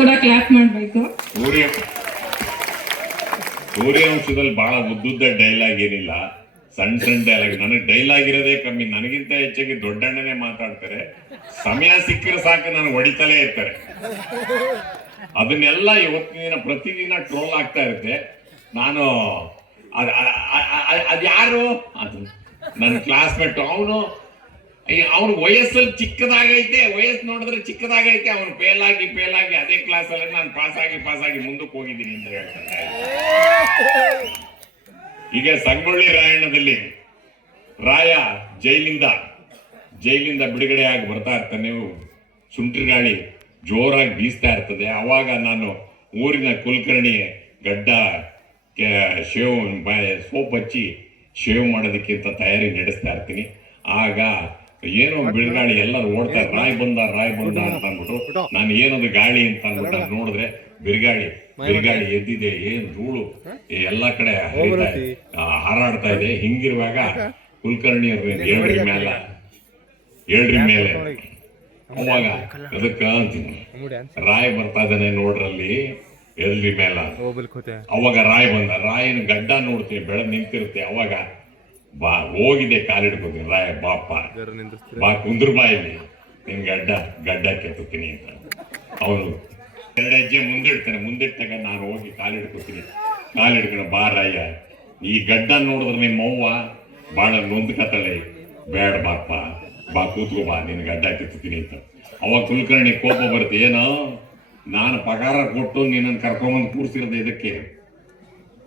ಕೂಡ ಕ್ಲಾಪ್ ಮಾಡಬೇಕು. ಸೂರ್ಯ ಸೂರ್ಯವಂಶದಲ್ಲಿ ಬಹಳ ಉದ್ದುದ್ದ ಡೈಲಾಗ್ ಏನಿಲ್ಲ. ಸಣ್ಣ ಸಣ್ಣ ಡೈಲಾಗ್ ನನಗೆ ಡೈಲಾಗ್ ಇರೋದೇ ಕಮ್ಮಿ. ನನಗಿಂತ ಹೆಚ್ಚಾಗಿ ದೊಡ್ಡಣ್ಣನೇ ಮಾತಾಡ್ತಾರೆ. ಸಮಯ ಸಿಕ್ಕರೆ ಸಾಕು, ನಾನು ಹೊಡಿತಲೇ ಇರ್ತಾರೆ. ಅದನ್ನೆಲ್ಲ ಇವತ್ತಿನ ದಿನ, ಪ್ರತಿದಿನ ಟ್ರೋಲ್ ಆಗ್ತಾ ಇರುತ್ತೆ. ನಾನು ಅದ್- ಯಾರು ಅದು, ನನ್ನ ಕ್ಲಾಸ್ಮೇಟ್ ಅವನು ಅವನು ವಯಸ್ಸಲ್ಲಿ ಚಿಕ್ಕದಾಗೈತೆ, ವಯಸ್ಸು ನೋಡಿದ್ರೆ ಚಿಕ್ಕದಾಗೈತೆ ಅವನು ಫೇಲ್ ಆಗಿ ಫೇಲ್ ಆಗಿ ಅದೇ ಕ್ಲಾಸಲ್ಲಿ ನಾನು ಪಾಸ್ ಆಗಿ ಪಾಸ್ ಆಗಿ ಮುಂದಕ್ಕೆ ಹೋಗಿದ್ದೀನಿ ಅಂತ ಹೇಳ್ತಾರೆ. ಈಗ ಸಂಗೊಳ್ಳಿ ರಾಯಣ್ಣದಲ್ಲಿ ರಾಯ ಜೈಲಿಂದ ಜೈಲಿಂದ ಬಿಡುಗಡೆ ಆಗಿ ಬರ್ತಾ ಇರ್ತಾನೆ ಸುಂಟ್ರಿ ಗಾಳಿ ಜೋರಾಗಿ ಬೀಸ್ತಾ ಇರ್ತದೆ. ಅವಾಗ ನಾನು ಊರಿನ ಕುಲಕರ್ಣಿ ಗಡ್ಡ ಶೇವ್ ಸೋಪ್ ಹಚ್ಚಿ ಶೇವ್ ಮಾಡೋದಕ್ಕಿಂತ ತಯಾರಿ ನಡೆಸ್ತಾ ಇರ್ತೀನಿ. ಆಗ ಏನೋ ಬಿಳ್ಗಾಳಿ ಎಲ್ಲರೂ ಓಡ್ತಾರೆ ರಾಯ್ ಬಂದ ರಾಯ್ ಬಂದ ಅಂತ ಅಂದ್ಬಿಟ್ಟು ನಾನು ಏನೊಂದು ಗಾಳಿ ಅಂತ ಅಂದ್ಬಿಟ್ಟು ನಾನ್ ನೋಡಿದ್ರೆ ಬಿರುಗಾಳಿ ಬಿರುಗಾಳಿ ಎದ್ದಿದೆ ಏನ್ ಧೂಳು ಎಲ್ಲಾ ಕಡೆ ಹಾರಾಡ್ತಾ ಇದೆ. ಹಿಂಗಿರುವಾಗ ಕುಲಕರ್ಣಿ ಅವ್ರು ಹೇಳ್ರಿ ಮೇಲೆ ಹೇಳ್ರಿ ಮೇಲೆ. ಅವಾಗ ಅದಕ್ಕ ಅಂತೀನಿ. ರಾಯ್ ಬರ್ತಾ ಇದ್ದಾನೆ ನೋಡ್ರಲ್ಲಿ ಎಲ್ರಿ ಮೇಲ ಅವಾಗ ರಾಯ್ ಬಂದ ರಾಯನ ಗಡ್ಡ ನೋಡ್ತೀನಿ ಬೆಳೆದ್ ನಿಂತಿರುತ್ತೆ. ಅವಾಗ ಬಾ ಹೋಗಿದೆ ಕಾಲಿಡ್ಕೋತೀನಿ ರಾಯ ಬಾಪ ಬಾ. ಕುಂದ್ರ ಬಾ ಇಲ್ಲಿ ನಿನ್ ಗಡ್ಡ ಗಡ್ಡ ಕೆತ್ತುತ್ತೀನಿ ಅಂತ. ಅವನು ಎರಡು ಹೆಜ್ಜೆ ಮುಂದಿಡ್ತಾನೆ ಮುಂದಿಟ್ಟಾಗ ನಾನು ಹೋಗಿ ಕಾಲಿಡ್ಕೋತೀನಿ ಕಾಲಿಡ್ಕೊಂಡು ಬಾ ರಾಯ ಈ ಗಡ್ಡ ನೋಡಿದ್ರೆ ನಿಮ್ಮ ಅವ್ವ ಬಾಳ ನೊಂದ್ಕತ್ತಳೆ ಬೇಡ ಬಾಪ ಬಾ ಕೂತ್ಕೋ ಬಾ ನಿನ್ ಗಡ್ಡ ಕೆತ್ತುತ್ತೀನಿ ಅಂತ. ಅವಾಗ ಕುಲಕರ್ಣಿ ಕೋಪ ಬರುತ್ತೆ. ಏನೋ? ನಾನು ಪಗಾರ ಕೊಟ್ಟು ನಿನ್ನನ್ನು ಕರ್ಕೊಂಬಂದು ಕೂರಿಸಿರೋದು ಇದಕ್ಕೆ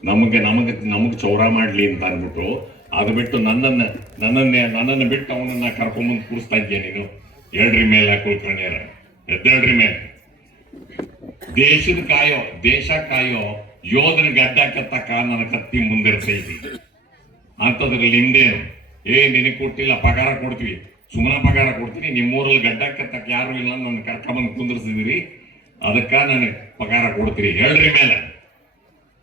ನಮಗೆ ನಮಗೆ ನಮಗೆ ಚೌರ ಮಾಡ್ಲಿ ಅಂತ ಅಂದ್ಬಿಟ್ಟು ಅದು ಬಿಟ್ಟು ನನ್ನನ್ನ, ನನ್ನನ್ನೇ, ನನ್ನನ್ನು ಬಿಟ್ಟು ಅವನನ್ನ ಕರ್ಕೊಂಬಂದು ಕೂರಿಸ್ತಾ ಇದ್ದೀಯ ನೀನು? ಹೇಳ್ರಿ ಮೇಲೆ ಕುಲ್ಕರ್ಣಿಯರ ಎದ್ದೇಳ್ರಿ ಮೇಲೆ. ದೇಶದ ಕಾಯೋ, ದೇಶ ಕಾಯೋ, ಯೋಧನ ಗಡ್ಡ ಕೆತ್ತಕ್ಕ ನನ್ನ ಕತ್ತಿ ಮುಂದಿರ್ತೈತಿ ಅಂಥದ್ರಲ್ಲಿ ಹಿಂದೆ ಏ, ನಿನಗೆ ಕೊಟ್ಟಿಲ್ಲ, ಪಗಾರ ಕೊಡ್ತೀವಿ. ಸುಮ್ಮನೆ ಪಗಾರ ಕೊಡ್ತೀನಿ. ನಿಮ್ಮೂರಲ್ಲಿ ಗಡ್ಡ ಕತ್ತಕ್ಕೆ ಯಾರು ಇಲ್ಲ ನನ್ನ ಕರ್ಕೊಂಬಂದು ಕುಂದಿರ್ಸಿದಿರಿ ಅದಕ್ಕ ನನಗೆ ಪಗಾರ ಕೊಡ್ತೀರಿ. ಹೇಳ್ರಿ ಮೇಲೆ.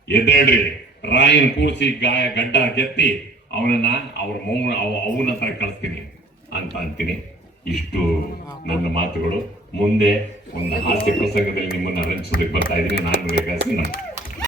ಎದ್ದೇಳ್ರಿ. ರಾಯನ್ ಕೂರಿಸಿ ಗಾಯ ಗಡ್ಡ ಕೆತ್ತಿ ಅವನನ್ನ ಅವ್ರ ಮೌನ, ಅವ ಅವನ ಹತ್ರ ಕಳಿಸ್ತೀನಿ ಅಂತ ಅಂತೀನಿ. ಇಷ್ಟು ನನ್ನ ಮಾತುಗಳು. ಮುಂದೆ ಒಂದು ಹಾಸ್ಯ ಪ್ರಸಂಗದಲ್ಲಿ ನಿಮ್ಮನ್ನ ರಂಜಿಸೋದಕ್ಕೆ ಬರ್ತಾ ಇದ್ದೀನಿ. ನಾನು ಬೇಕಾಸಿ